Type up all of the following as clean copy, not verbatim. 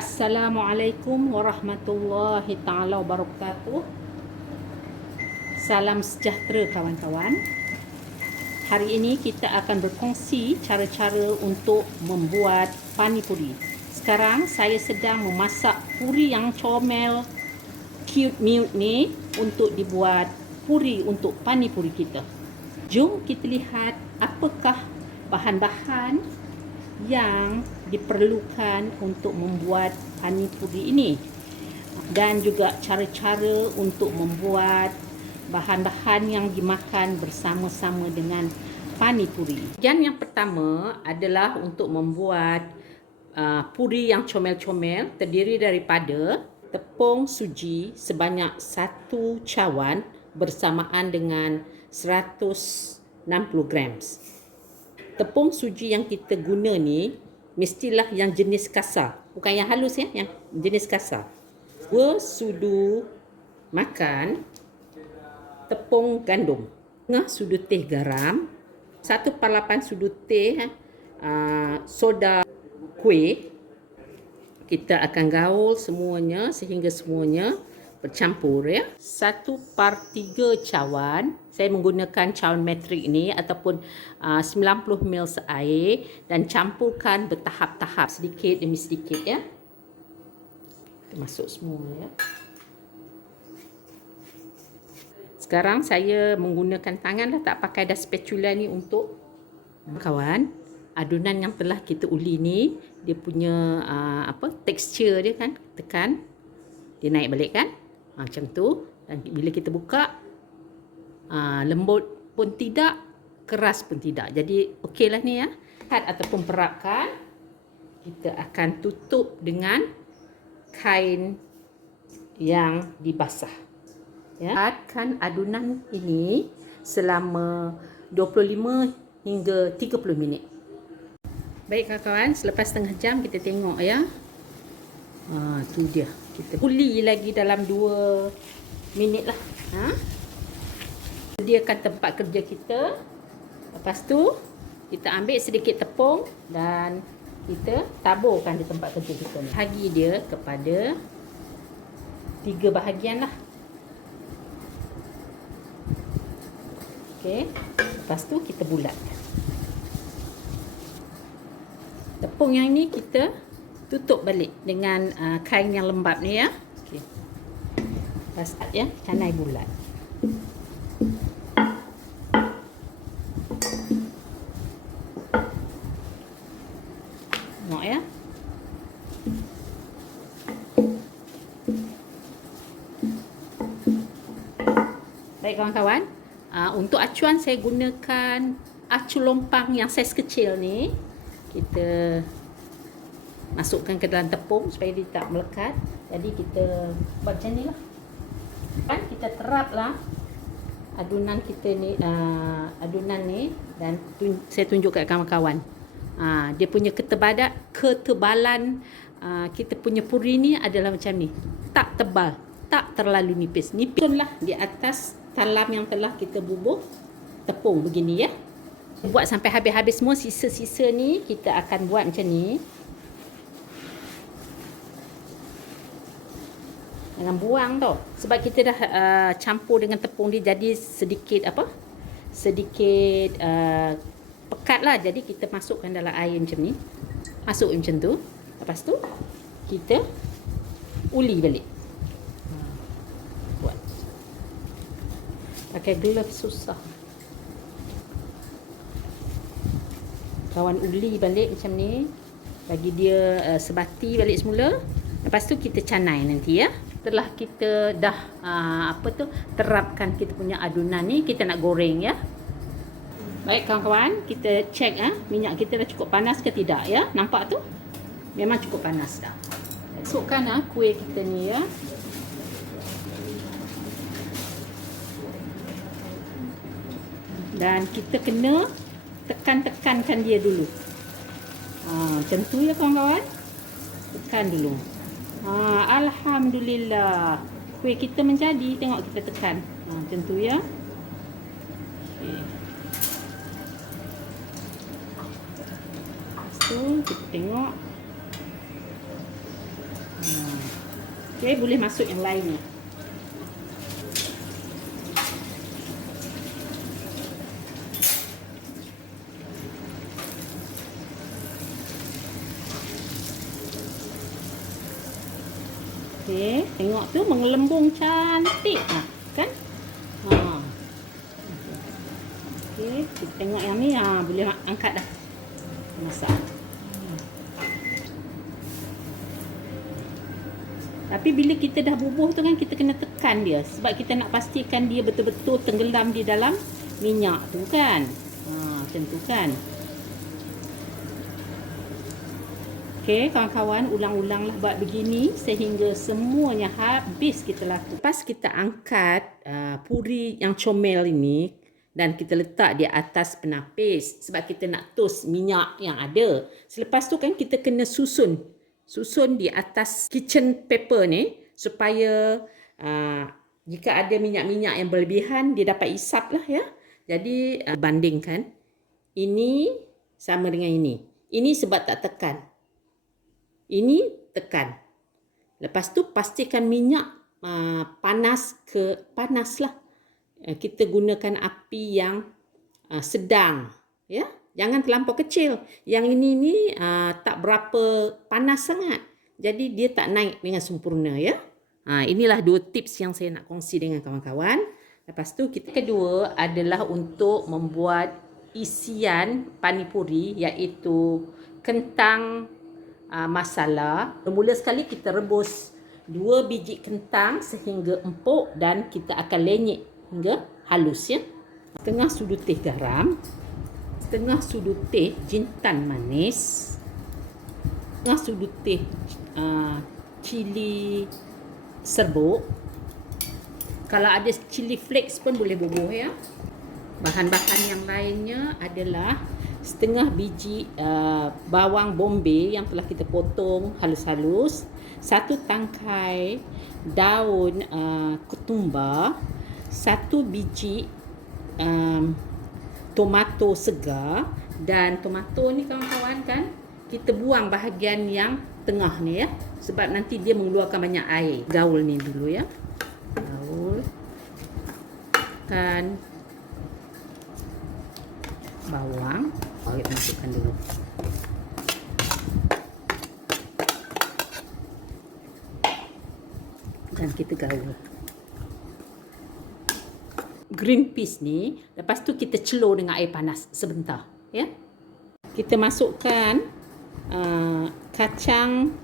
Assalamualaikum warahmatullahi taala wabarakatuh. Salam sejahtera kawan-kawan. Hari ini kita akan berkongsi cara-cara untuk membuat pani puri. Sekarang saya sedang memasak puri yang comel, cute ni untuk dibuat puri untuk pani puri kita. Jom kita lihat apakah bahan-bahan yang diperlukan untuk membuat pani puri ini dan juga cara-cara untuk membuat bahan-bahan yang dimakan bersama-sama dengan pani puri. Yang pertama adalah untuk membuat puri yang comel-comel, terdiri daripada tepung suji sebanyak 1 cawan bersamaan dengan 160 gram. Tepung suji yang kita guna ni mestilah yang jenis kasar, bukan yang halus ya, yang jenis kasar. 2 sudu makan tepung gandum, 1 sudu teh garam, 1/8 sudu teh soda kuih. Kita akan gaul semuanya sehingga semuanya bercampur ya. 1/3 cawan, saya menggunakan cawan metrik ini ataupun 90 ml air dan campurkan bertahap-tahap sedikit demi sedikit ya. Kita masuk semua ya. Sekarang saya menggunakan tangan dah, tak pakai dah spatula ni untuk kawan. Adunan yang telah kita uli ni dia punya tekstur dia kan, tekan dia naik balik kan. Macam tu. Dan bila kita buka, lembut pun tidak, keras pun tidak. Jadi okeylah ni ya. Ataupun perapkan, kita akan tutup dengan kain yang dibasah. Ya. Adkan adunan ini selama 25 hingga 30 minit. Baik kawan-kawan, selepas setengah jam kita tengok ya. Tu dia. Kita uli lagi dalam 2 minit lah. Sediakan tempat kerja kita. Lepas tu kita ambil sedikit tepung dan kita taburkan di tempat kerja kita ni. Bahagi dia kepada 3 bahagian lah. Okey. Lepas tu kita bulatkan. Tepung yang ni kita tutup balik dengan kain yang lembap ni ya. Okey. Lepas ya, canai bulat. Tengok ya. Baik kawan-kawan, untuk acuan saya gunakan acu lompang yang saiz kecil ni. Kita masukkan ke dalam tepung supaya dia tak melekat. Jadi kita buat macam ni lah. Kan kita teraplah adunan kita ni, adunan ni, dan saya tunjuk kat kawan-kawan. Dia punya ketebalan kita punya puri ni adalah macam ni. Tak tebal, tak terlalu nipis. Nipislah di atas talam yang telah kita bubuh tepung begini ya. Buat sampai habis-habis semua. Sisa-sisa ni kita akan buat macam ni. Jangan buang tau. Sebab kita dah campur dengan tepung dia jadi sedikit sedikit pekat lah. Jadi kita masukkan dalam air macam ni. Masuk macam tu. Lepas tu kita uli balik. Buat. Pakai glove susah. Kawan uli balik macam ni. Bagi dia sebati balik semula. Lepas tu kita canai nanti ya. Setelah kita dah terapkan kita punya adunan ni, kita nak goreng ya. Baik kawan-kawan, kita cek minyak kita dah cukup panas ke tidak ya. Nampak tu? Memang cukup panas dah. Masukkan kuih kita ni ya. Dan kita kena tekan-tekankan dia dulu. Macam tu ya kawan-kawan. Tekan dulu. Alhamdulillah. Kuih kita menjadi. Tengok kita tekan. Macam tu ya. Okay. Lepas tu kita tengok. Okey, boleh masuk yang lainnya. Okey, tengok tu mengelembung cantik kan? Okey, kita tengok yang ni boleh angkat dah. Masak. Tapi bila kita dah bubuh tu kan, kita kena tekan dia sebab kita nak pastikan dia betul-betul tenggelam di dalam minyak tu kan. Macam tu kan. Okey, kawan-kawan, ulang-ulanglah buat begini sehingga semuanya habis kita lakukan. Lepas kita angkat puri yang comel ini dan kita letak di atas penapis sebab kita nak toast minyak yang ada. Selepas tu kan kita kena susun di atas kitchen paper ni supaya jika ada minyak-minyak yang berlebihan dia dapat isap lah ya. Jadi bandingkan ini sama dengan ini. Ini sebab tak tekan. Ini tekan. Lepas tu pastikan minyak panas lah. Kita gunakan api yang sedang ya. Jangan terlampau kecil. Yang ini tak berapa panas sangat. Jadi dia tak naik dengan sempurna ya. Inilah 2 tips yang saya nak kongsi dengan kawan-kawan. Lepas tu kita kedua adalah untuk membuat isian panipuri iaitu kentang masala. Mula sekali kita rebus 2 biji kentang sehingga empuk dan kita akan lenyek hingga halus ya. Setengah sudu teh garam, setengah sudu teh jintan manis, setengah sudu teh cili serbuk. Kalau ada cili flakes pun boleh bubuh ya. Bahan-bahan yang lainnya adalah setengah biji bawang bombay yang telah kita potong halus-halus, 1 tangkai daun ketumbar, 1 biji tomato segar. Dan tomato ni kawan-kawan kan, kita buang bahagian yang tengah ni ya, sebab nanti dia mengeluarkan banyak air. Gaul ni dulu ya. Gaul kan bawang. Kita masukkan dulu. Dan kita gaul. Green peas ni, lepas tu kita celur dengan air panas sebentar. Ya. Kita masukkan kacang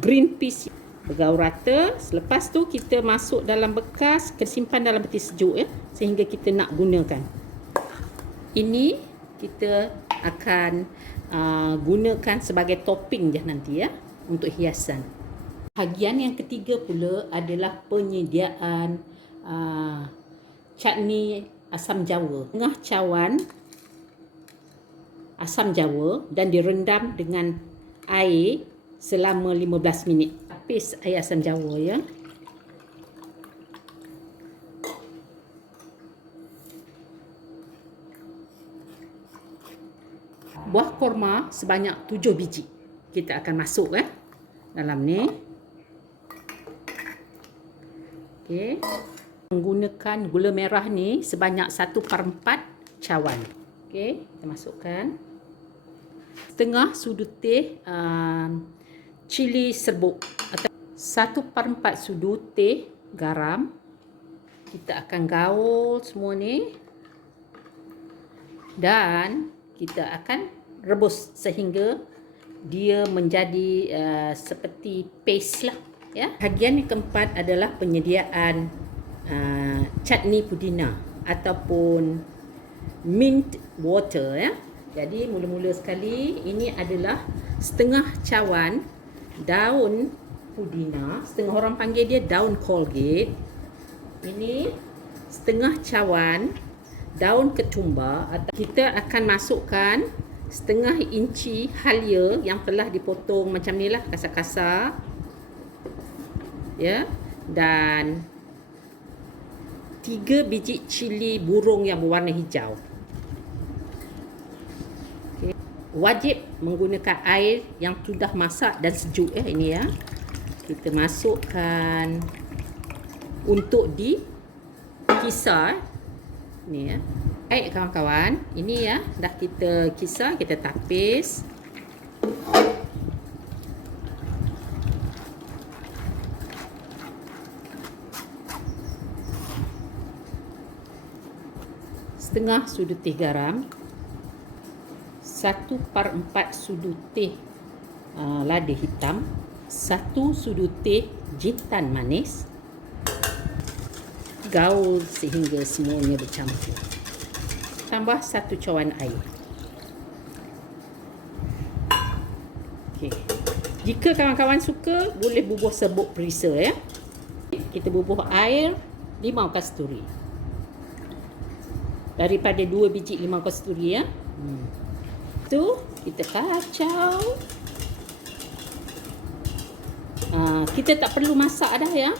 green peas bergaul rata. Selepas tu kita masuk dalam bekas, kita simpan dalam peti sejuk ya, sehingga kita nak gunakan. Ini kita akan gunakan sebagai topping je nanti ya, untuk hiasan. Bahagian yang ketiga pula adalah penyediaan chutney asam jawa. Setengah cawan asam jawa dan direndam dengan air selama 15 minit. Paste air asam jawa ya. Buah korma sebanyak 7 biji kita akan masuk dalam ni. Okey. Menggunakan gula merah ni sebanyak 1/4 cawan. Okey, kita masukkan setengah sudu teh cili serbuk atau 1/4 sudu teh garam. Kita akan gaul semua ni dan kita akan rebus sehingga dia menjadi seperti paste lah ya. Bahagian yang keempat adalah penyediaan chutney pudina ataupun mint water ya. Jadi mula-mula sekali ini adalah setengah cawan daun pudina, setengah orang panggil dia daun Colgate. Ini setengah cawan daun ketumbar. Kita akan masukkan setengah inci halia yang telah dipotong macam ni lah, kasar-kasar ya, dan 3 biji cili burung yang berwarna hijau. Wajib menggunakan air yang sudah masak dan sejuk ini ya. kita masukkan untuk dikisar ni ya. Baik kawan-kawan, ini ya dah kita kisar, kita tapis. Setengah sudu teh garam, 1/4 sudu teh lada hitam, 1 sudu teh jintan manis. Gaul sehingga semuanya bercampur. Tambah 1 cawan air. Okey. Jika kawan-kawan suka, boleh bubuh serbuk perisa ya. Kita bubuh air limau kasturi. Daripada 2 biji limau kasturi ya. Tu kita kacau. Kita tak perlu masak dah ya.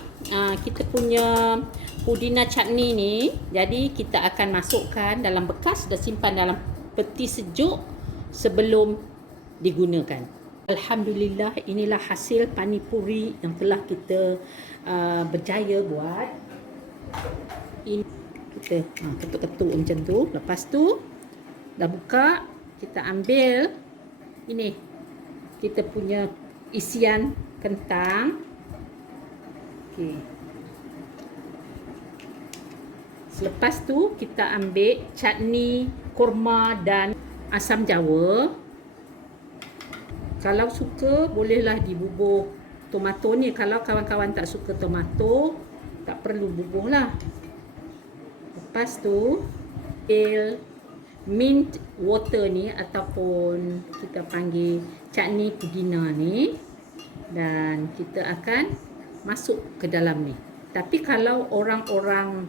Kita punya pudina chutney ni, jadi kita akan masukkan dalam bekas, dah simpan dalam peti sejuk sebelum digunakan. Alhamdulillah, inilah hasil pani puri yang telah kita berjaya buat. Ini kita ketuk-ketuk macam tu. Lepas tu dah buka, kita ambil ini kita punya isian kentang. Okey. Selepas tu kita ambil chutney, kurma dan asam jawa. Kalau suka bolehlah dibubuh tomato ni. Kalau kawan-kawan tak suka tomato, tak perlu bubuh lah. Lepas tu mint water ni ataupun kita panggil chutney pudina ni, dan kita akan masuk ke dalam ni. Tapi kalau orang-orang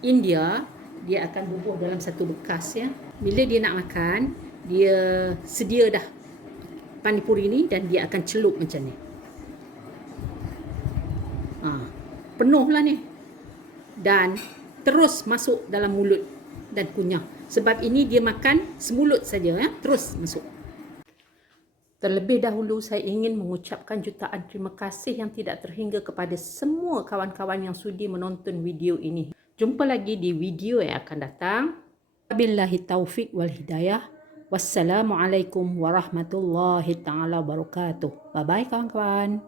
India, dia akan bubuh dalam satu bekas ya. Bila dia nak makan, dia sedia dah pani puri ni dan dia akan celup macam ni. Penuh lah ni. Dan terus masuk dalam mulut dan kunyah. Sebab ini dia makan semulut saja ya, terus masuk. Terlebih dahulu saya ingin mengucapkan jutaan terima kasih yang tidak terhingga kepada semua kawan-kawan yang sudi menonton video ini. Jumpa lagi di video yang akan datang. Wabillahi taufik wal hidayah. Wassalamualaikum warahmatullahi taala wabarakatuh. Bye bye kawan-kawan.